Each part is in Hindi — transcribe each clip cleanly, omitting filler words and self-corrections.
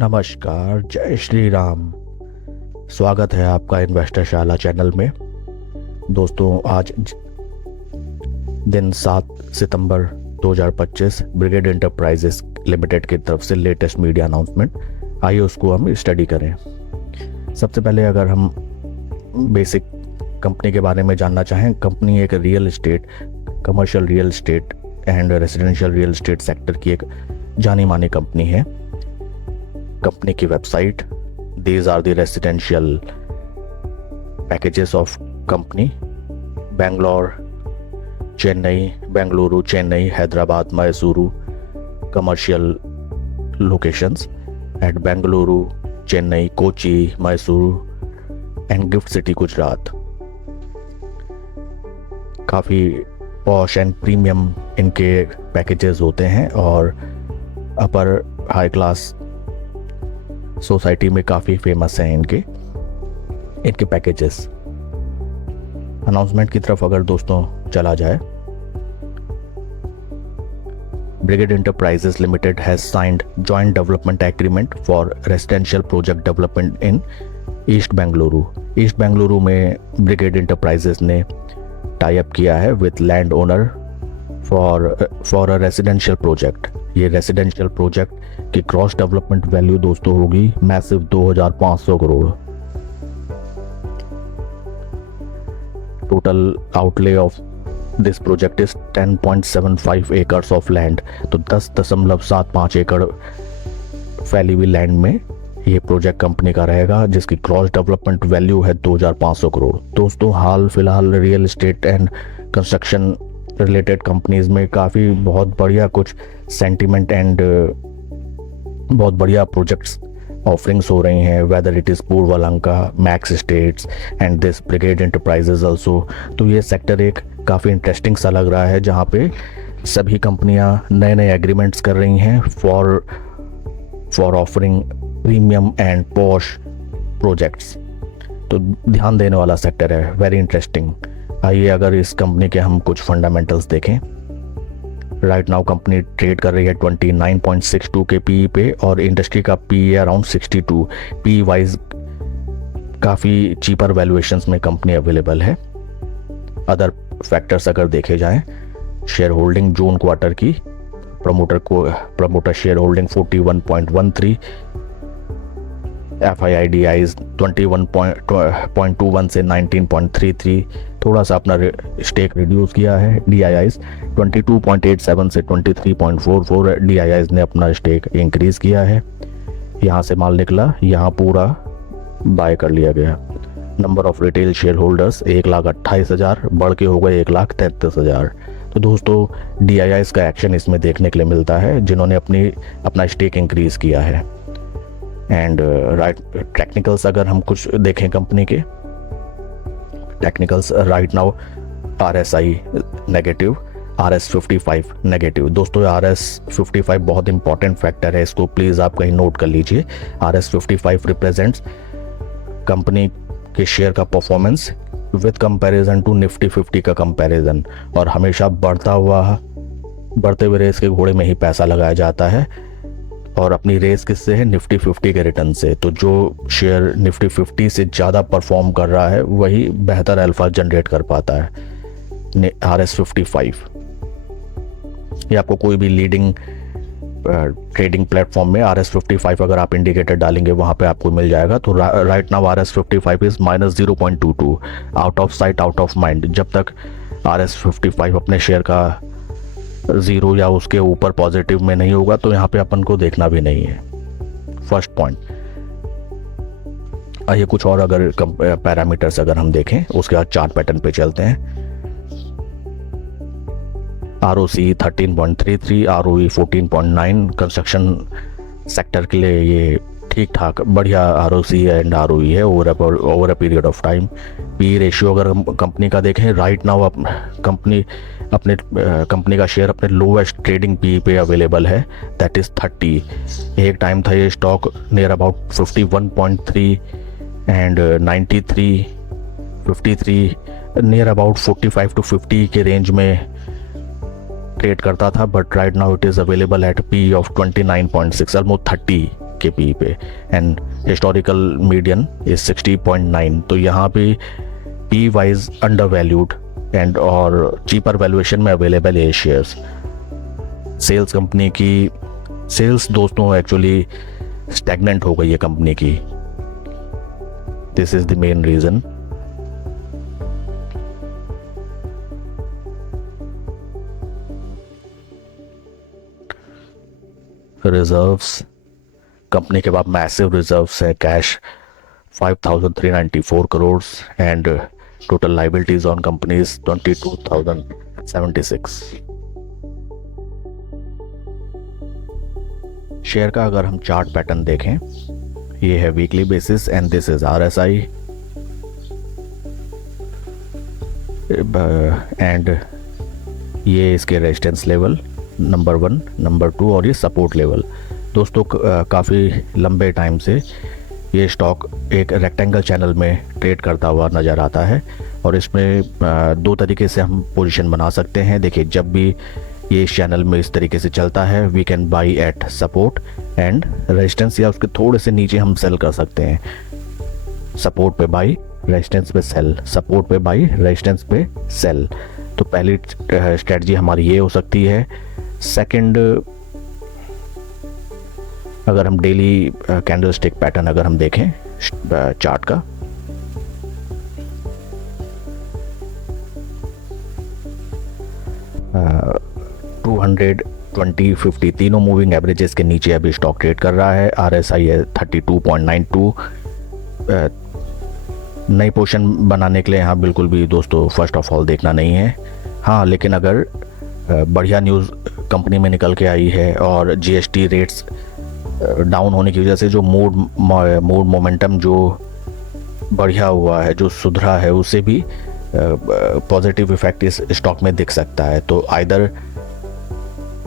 नमस्कार, जय श्री राम। स्वागत है आपका इन्वेस्टर शाला चैनल में। दोस्तों, आज दिन 7 सितंबर 2025 ब्रिगेड एंटरप्राइजेस लिमिटेड की तरफ से लेटेस्ट मीडिया अनाउंसमेंट, आइए उसको हम स्टडी करें। सबसे पहले अगर हम बेसिक कंपनी के बारे में जानना चाहें, कंपनी एक real estate, commercial real estate and residential real estate sector की एक जानी मानी कंपनी है। कंपनी की website, these are the residential packages of company, Bangalore, Chennai, Bengaluru, Chennai, Hyderabad, Mysuru commercial locations at Bengaluru, Chennai, Kochi, Mysuru and GIFT City, Gujarat. काफ़ी पॉश एंड प्रीमियम इनके पैकेजेस होते हैं और अपर हाई क्लास सोसाइटी में काफ़ी फेमस हैं इनके पैकेजेस। अनाउंसमेंट की तरफ अगर दोस्तों चला जाए, brigade enterprises limited has signed joint development agreement for residential project development in east Bengaluru. East Bengaluru में ब्रिगेड एंटरप्राइजेस ने टाई अप किया है with land owner for a residential project. ये रेजिडेंशियल प्रोजेक्ट की क्रॉस डेवलपमेंट वैल्यू दोस्तों होगी massive 2500 crore. Total outlay of this project is 10.75 acres of land. तो 10.75 एकड़ फैली हुई लैंड में ये प्रोजेक्ट कंपनी का रहेगा, जिसकी क्रॉस डेवलपमेंट वैल्यू है 2500 करोड़। दोस्तों, हाल फिलहाल real estate and construction related companies में काफ़ी बहुत बढ़िया कुछ सेंटीमेंट एंड बहुत बढ़िया प्रोजेक्ट्स ऑफरिंग्स हो रही हैं, whether it is Puravankara, Max Estates and this Brigade Enterprises also. तो ये सेक्टर एक काफ़ी इंटरेस्टिंग सा लग रहा है, जहाँ पे सभी कंपनियां नए नए एग्रीमेंट्स कर रही हैं for offering premium and posh projects. तो ध्यान देने वाला सेक्टर है, वेरी इंटरेस्टिंग। आइए अगर इस कंपनी के हम कुछ फंडामेंटल्स देखें। राइट नाउ कंपनी ट्रेड कर रही है 29.62 के पी पे और इंडस्ट्री का पी अराउंड 62। पी वाइज काफ़ी चीपर वैल्यूएशंस में कंपनी अवेलेबल है। अदर फैक्टर्स अगर देखे जाएं, शेयर होल्डिंग जून क्वार्टर की प्रमोटर शेयर होल्डिंग 41.13, FIIDIs 21.21 से 19.33, थोड़ा सा अपना स्टेक रिड्यूस किया है। DIIs 22.87 से 23.44, DIIs ने अपना स्टेक इंक्रीज किया है। यहाँ से माल निकला, यहाँ पूरा बाय कर लिया गया। Number of retail share holders 1,28,000 बढ़ के हो गए 1,33,000। तो दोस्तों, DIIs का एक्शन इसमें देखने के लिए मिलता है, जिन्होंने अपना स्टेक इंक्रीज किया है। एंड टेक्निकल्स अगर हम कुछ देखें कंपनी के technicals, right now RSI negative, RS55 negative. दोस्तों, RS55 बहुत इंपॉर्टेंट फैक्टर है, इसको प्लीज़ आप कहीं नोट कर लीजिए। RS55 रिप्रेजेंट्स कंपनी के शेयर का performance with comparison to Nifty 50 का कंपैरिजन। और हमेशा बढ़ते हुए रेस के घोड़े में ही पैसा लगाया जाता है, और अपनी रेस किससे है? निफ्टी 50 के रिटर्न से। तो जो शेयर निफ्टी 50 से ज़्यादा परफॉर्म कर रहा है वही बेहतर अल्फा जनरेट कर पाता है। RS55 ये आपको कोई भी लीडिंग ट्रेडिंग प्लेटफॉर्म में RS55 अगर आप इंडिकेटर डालेंगे वहाँ पे आपको मिल जाएगा। तो right now RS55 is -0.22, out of sight out of mind. जब तक RS55 अपने शेयर का 0 या उसके ऊपर पॉजिटिव में नहीं होगा तो यहाँ पे अपन को देखना भी नहीं है। First point. आइए कुछ और अगर पैरामीटर्स अगर हम देखें, उसके बाद चार्ट पैटर्न पे चलते हैं। ROC 13.33, ROE 14.9। कंस्ट्रक्शन सेक्टर के लिए ये ठीक ठाक बढ़िया ROC एंड ROE है over a period of time. P ratio अगर हम कंपनी का देखें, राइट नाउ कंपनी का शेयर अपने लोवेस्ट ट्रेडिंग पी पे अवेलेबल है, दैट इज़ 30। एक टाइम था ये stock near about 51.3 and 93, 53, near about 45 to 50 के रेंज में ट्रेड करता था, but right now it is available at P of 29.6, almost 30 के पी पे एंड हिस्टोरिकल मीडियन इज 60.9। तो यहाँ पे P wise under valued and और चीपर वैल्यूएशन में अवेलेबल है शेयर्स। सेल्स कंपनी की सेल्स दोस्तों एक्चुअली स्टैग्नेंट हो गई है कंपनी की। This is the main reason. Reserves, company के पास मैसिव रिजर्व्स है, cash 5,394 crore and total liabilities on companies 22,076। Share का अगर हम चार्ट पैटर्न देखें, ये है weekly basis and this is RSI and ये इसके रेजिस्टेंस लेवल नंबर 1, नंबर 2 और ये सपोर्ट लेवल। दोस्तों काफ़ी लंबे टाइम से ये स्टॉक एक रेक्टेंगल चैनल में ट्रेड करता हुआ नज़र आता है और इसमें दो तरीके से हम पोजीशन बना सकते हैं। देखिए, जब भी ये इस चैनल में इस तरीके से चलता है we can buy at support and resistance, या उसके थोड़े से नीचे हम सेल कर सकते हैं। सपोर्ट पे बाई, रेजिस्टेंस पे सेल, सपोर्ट पे बाई, रेजिस्टेंस पे सेल। तो पहली स्ट्रेटजी हमारी ये हो सकती है। सेकंड, अगर हम डेली कैंडलस्टिक पैटर्न अगर हम देखें चार्ट का, uh, 200, 20, 50 तीनों मूविंग एवरेजेस के नीचे अभी स्टॉक ट्रेड कर रहा है। RSI है 32.92। नई पोजीशन बनाने के लिए यहाँ बिल्कुल भी दोस्तों फर्स्ट ऑफ ऑल देखना नहीं है। हाँ, लेकिन अगर बढ़िया न्यूज़ कंपनी में निकल के आई है और GST रेट्स डाउन होने की वजह से जो मूड मोमेंटम जो बढ़िया हुआ है, जो सुधरा है, उससे भी पॉजिटिव इफेक्ट इस स्टॉक में दिख सकता है। तो आइदर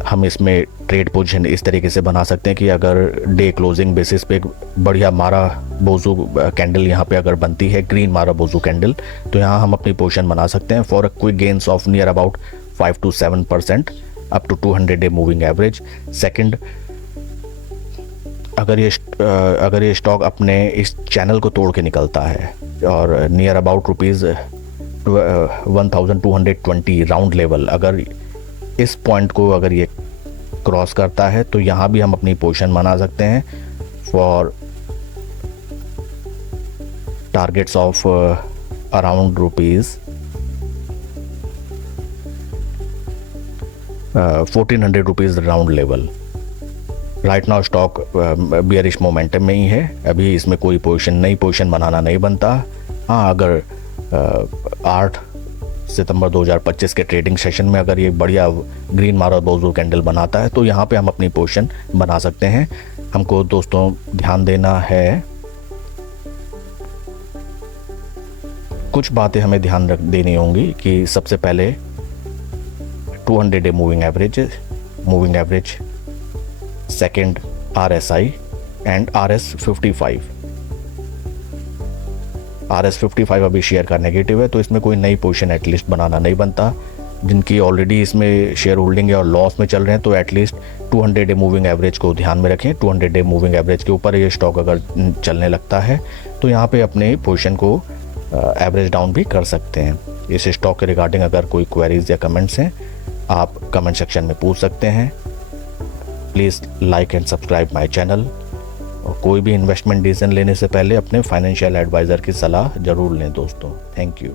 हम इसमें ट्रेड पोजीशन इस तरीके से बना सकते हैं कि अगर डे क्लोजिंग बेसिस पे बढ़िया मारा बोजू कैंडल यहाँ पे अगर बनती है, ग्रीन मारा बोजू कैंडल, तो यहाँ हम अपनी पोजीशन बना सकते हैं for a quick gains of near about 5 to 7% up to 200 day moving average. Second, अगर ये स्टॉक अपने इस चैनल को तोड़ के निकलता है और नियर अबाउट ₹1220 राउंड लेवल, अगर इस पॉइंट को अगर ये क्रॉस करता है तो यहाँ भी हम अपनी पोजीशन बना सकते हैं for targets of around ₹1400 round level. Right now stock bearish momentum में ही है, अभी इसमें कोई नई पोजीशन बनाना नहीं बनता। हाँ, अगर 8 सितंबर 2025 के ट्रेडिंग सेशन में अगर ये बढ़िया ग्रीन मारा बोजू कैंडल बनाता है तो यहाँ पे हम अपनी पोजीशन बना सकते हैं। हमको दोस्तों ध्यान देना है, कुछ बातें हमें ध्यान देनी होंगी कि सबसे पहले 200 day moving average, second RSI and RS55। RS55 अभी शेयर का नेगेटिव है, तो इसमें कोई नई पोजीशन एटलीस्ट बनाना नहीं बनता। जिनकी ऑलरेडी इसमें शेयर होल्डिंग है और लॉस में चल रहे हैं, तो एटलीस्ट 200 डे मूविंग एवरेज को ध्यान में रखें। 200 डे मूविंग एवरेज के ऊपर ये स्टॉक अगर चलने लगता है तो यहाँ पे अपने पोजीशन को एवरेज डाउन भी कर सकते हैं। इस स्टॉक के रिगार्डिंग अगर कोई क्वेरीज या कमेंट्स हैं, आप कमेंट सेक्शन में पूछ सकते हैं। Please like and subscribe my channel. और कोई भी इन्वेस्टमेंट डिसीजन लेने से पहले अपने फाइनेंशियल एडवाइज़र की सलाह ज़रूर लें दोस्तों। Thank you.